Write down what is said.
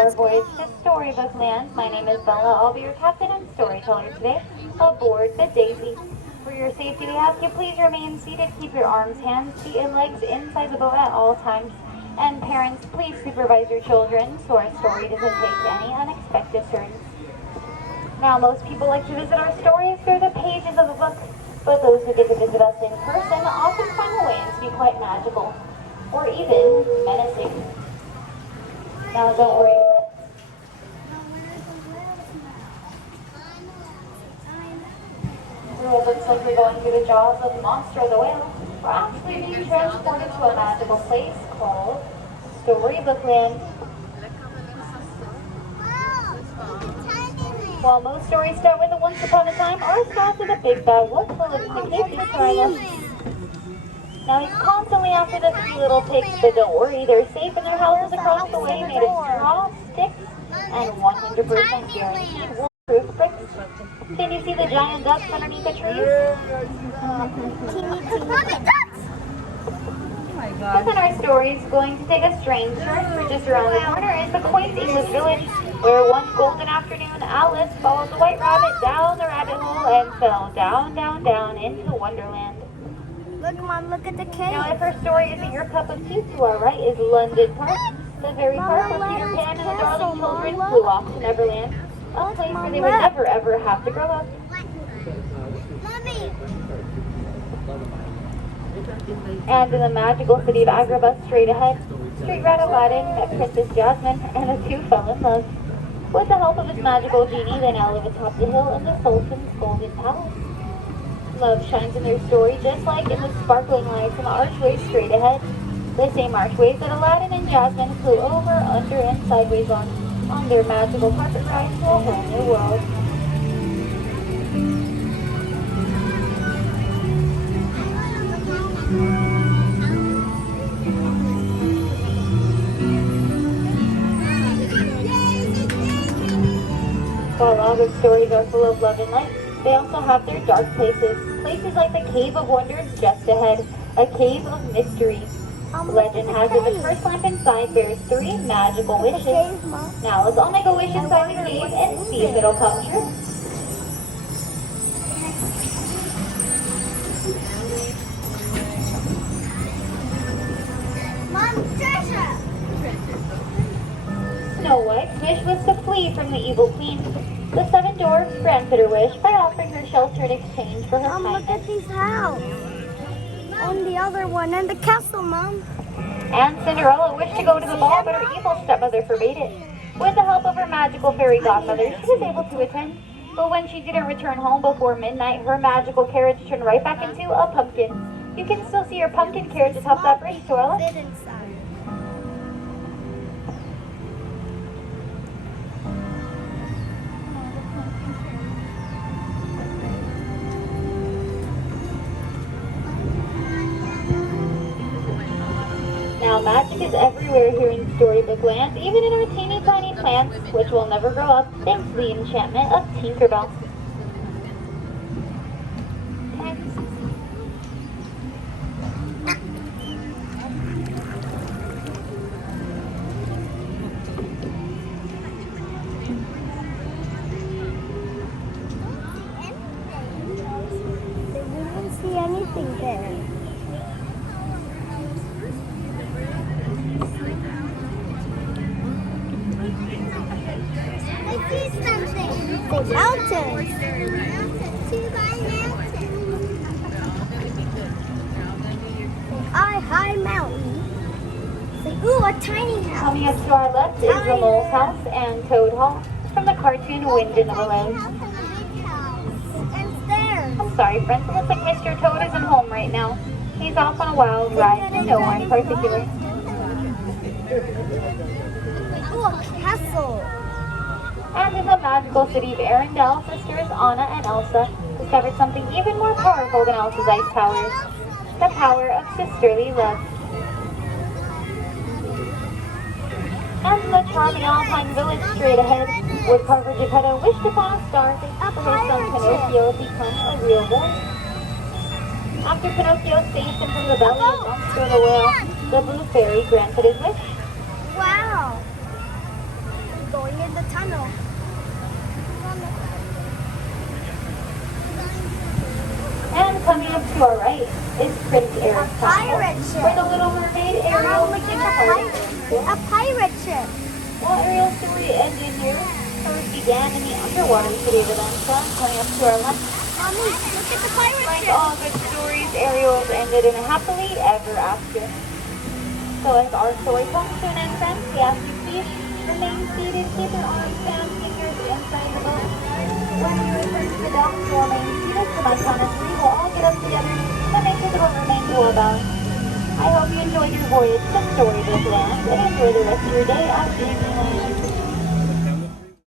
our voyage to Storybook Land. My name is Bella. I'll be your captain and storyteller today aboard the Daisy. For your safety, we ask you please remain seated. Keep your arms, hands, feet, and legs inside the boat at all times. And parents, please supervise your children so our story doesn't take any unexpected turns. Now, most people like to visit our stories through the pages of a book, but those who get to visit us in person often find the way to be quite magical, or even menacing. Now, don't worry, friends. It looks like we're going through the jaws of the monster of the whale. We're actually being transported to a magical place called Storybook Land. While most stories start with a once upon a time, ours starts with a big bad wolf who lives in the cave destroying us. Now he's constantly after the three little pigs, but don't worry, they're safe in their houses across the way made of straw, sticks, and 100% guaranteed wolf-proof bricks. Can you see the giant ducks underneath the trees? Within our story is going to take a strange turn, for just around the corner is the quaint English village, where one golden afternoon Alice followed the white rabbit down the rabbit hole and fell down, down, down into Wonderland. Look, Mom, look at the cave. Now, if her story isn't your cup of tea, to our right is London Park, the very park where Peter Pan and the darling children flew off to Neverland, a place where they would never ever have to grow up. Mommy. And in the magical city of Agrabah, straight ahead, street rat Aladdin met Princess Jasmine, and the two fell in love. With the help of his magical genie, they now live atop the hill in the Sultan's golden palace. Love shines in their story just like in the sparkling lights and the archways straight ahead. The same archways that Aladdin and Jasmine flew over, under, and sideways on their magical carpet ride to a whole new world. While all good stories are full of love and light, they also have their dark places. Places like the Cave of Wonders just ahead, a cave of mystery. Legend has it the first lamp inside bears 3 magical wishes. Now let's all make a wish inside the cave and see if it'll come true. Mom, treasure! Snow White's wish was to flee from the evil queen. The 7 dwarfs granted her wish by offering her shelter in exchange for her Mom, kindness. look at these houses. And the other one, and the castle, Mom. And Cinderella wished to go to the ball, but her evil stepmother forbade it. With the help of her magical fairy godmother, she was able to attend. But when she didn't return home before midnight, her magical carriage turned right back into a pumpkin. You can still see your pumpkin carriage atop that bridge, Sorella. Fit inside. Now, magic is everywhere here in Storybook Land, even in our teeny tiny plants, which will never grow up thanks to the enchantment of Tinkerbell. We didn't see anything there. The mountains. High mountain. Ooh, a tiny house. Coming up to our left is the Mole's House and Toad Hall from the cartoon Wind in the Willows. And stairs. I'm sorry, friends, it looks like Mr. Toad isn't home right now. He's off on a wild ride to nowhere in particular. Ooh, a castle. And in the magical city of Arendelle, sisters Anna and Elsa discovered something even more powerful than Elsa's ice powers. The power of sisterly love. And in the charming Alpine village straight ahead, woodcarver Geppetto wished upon a star for her son Pinocchio to become a real boy. After Pinocchio saved him from the belly of Monster the Whale, the Blue Fairy granted his wish. Wow. and the tunnel. And coming up to our right is Prince Eric's pirate castle, ship. where the Little Mermaid, Ariel, Look and at a pirate ship. Well, Ariel's story ended here. Story began in the underwater city of Adventure. Coming up to our left, Mommy, look at the pirate like ship. all good stories, Ariel has ended in a happily ever after. So as our story comes to an end, friends, we ask you please remain seated, keep your arms down, fingers inside the boat. When we return to the dock, you'll remain seated to my count of three. We'll all get up together and make sure the boat remains well balanced. I hope you enjoyed your voyage to Storybook Land and enjoy the rest of your day at Disneyland.